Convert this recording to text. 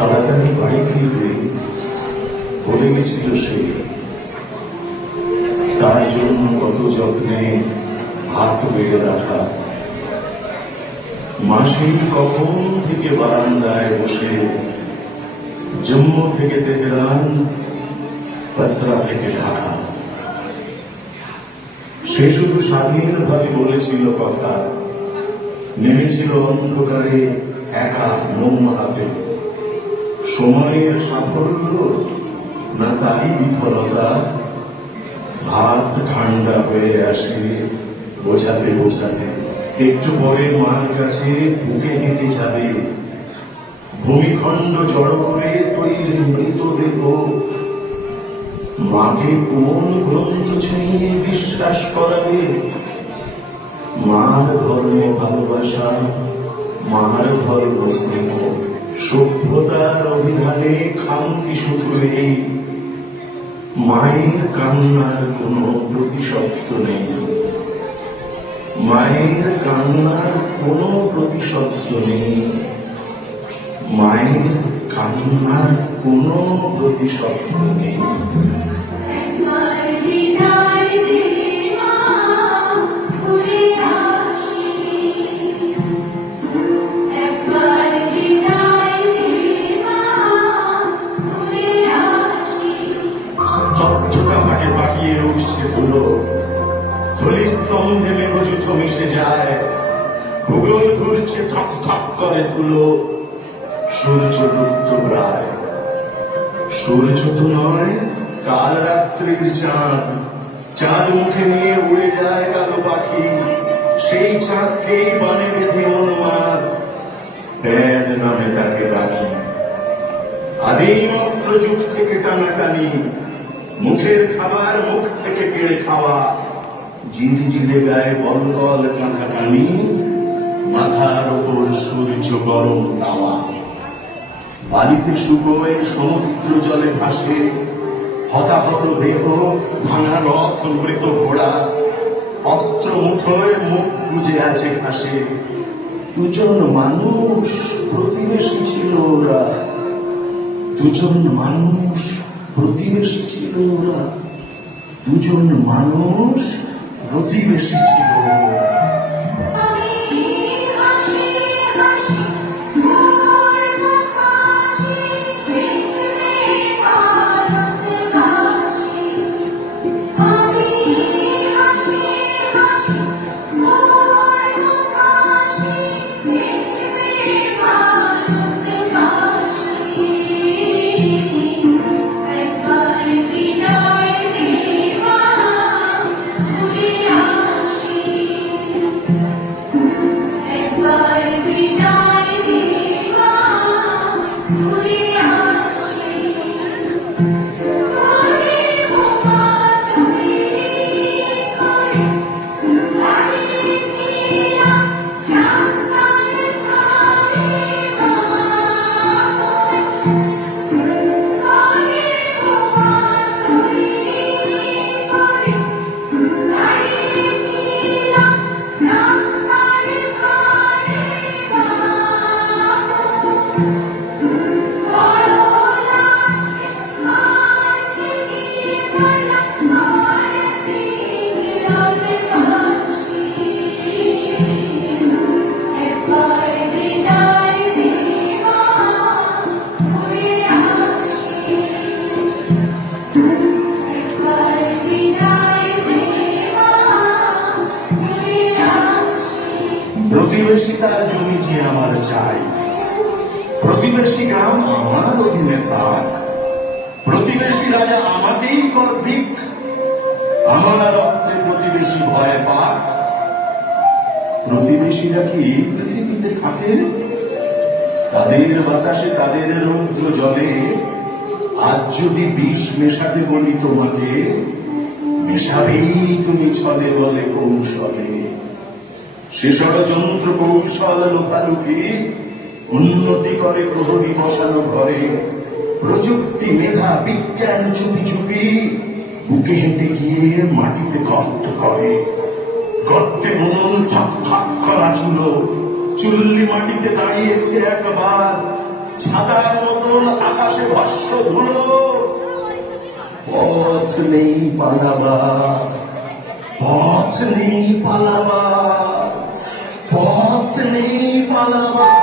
তাড়াতাড়ি বাড়ি ফিরবে বলে গেছিল সে। তার জন্য কত যত্নে হাত বেড়ে রাখা। মাসি কখন থেকে বারান্দায় বসে জম্মু থেকে তেহরান, বসরা থেকে ঢাকা। সে শুধু স্বাধীনভাবে বলেছিল কথা, নেমেছিল অন্ধকারে একা নৌমাহাতে। সময়ের সাফল্য না তাই বিফলতা, হাত ঠান্ডা হয়ে আসে বোঝাতে বোঝাতে। একটু পরে মার কাছে বুকে নিতে যাবে, ভূমিখণ্ড জড়ো করে তৈরি মৃতদেহ। মাকে কোন গ্রন্থ ছুঁয়ে বিশ্বাস করাবে? মার ধর্ম ভালোবাসা, মার ধর্ম স্নেহ। সভ্যতার অভিধানে খামতি শুধু এই, মায়ের কান্নার কোন প্রতিশব্দ নেই। মায়ের কান্নার কোন প্রতিশব্দ নেই। মায়ের কান্নার কোন প্রতিশব্দ নেই। স্তব্ধতাকে পাকিয়ে উঠছে ধুলো, ধূলিস্তম্ভে মেঘযুথ মিশে যায়। ভূগোল ঘুরছে, থক থক করে ধুলো। সূর্য ডুবত প্রায়। সূর্য তো নয়, কাল রাত্রির চাঁদ। চাঁদ মুখে নিয়ে উড়ে যায় কালো পাখি। সেই চাঁদকেই বানে বেঁধে অনুমাদ, ব্যাদ নামে তাকে রাখি। আদিম অস্ত্র যুগ থেকে টানাটানি, মুখের খাবার মুখ থেকে কেড়ে খাওয়া। জিলে জিলে গায়ে বল বল কাঁটাকানি, মাথার ওপর সূর্য গরম তাওয়া। বালিতে শুকোয় সমুদ্র জলে ভাসে, হতাহত দেহ, ভাঙা রথ, মৃত ঘোড়া। অস্ত্র মুঠোয় মুখ গুজে আছে ঘাসে। দুজন মানুষ প্রতিবেশী ছিল ওরা, দুজন মানুষ প্রতিবেশী ছিল ওরা, দুজন মানুষ প্রতিবেশী ছিল ওরা। প্রতিবেশী তার জমি যে আমার চাই, প্রতিবেশী গ্রাম আমার অধীনে থাক, প্রতিবেশী রাজা আমাকেই কর্তৃক, আমার অস্ত্রে প্রতিবেশী ভয় পাক। প্রতিবেশীরা কি পৃথিবীতে থাকে? তাদের বাতাসে, তাদের রৌদ্র জলে আজ যদি বিষ মেশাতে বলি তোমাকে, মেশাবেই তুমি ছলে বলে কৌশলে। সে ষড়যন্ত্র কৌশল লোকালুকি, উন্নতি করে প্রহরী বসানো ঘরে। প্রযুক্তি মেধা বিজ্ঞান চুপি চুপি বুকে হেঁটে গিয়ে মাটিতে গর্ত করে। গর্তে মন ঠক ঠক করা ছিল, চুল্লি মাটিতে দাঁড়িয়েছে একবার। ছাতার মতো ধুলো পথ নেই পালাবার, পথ নেই পালাবার, পথ নেই পালাবার।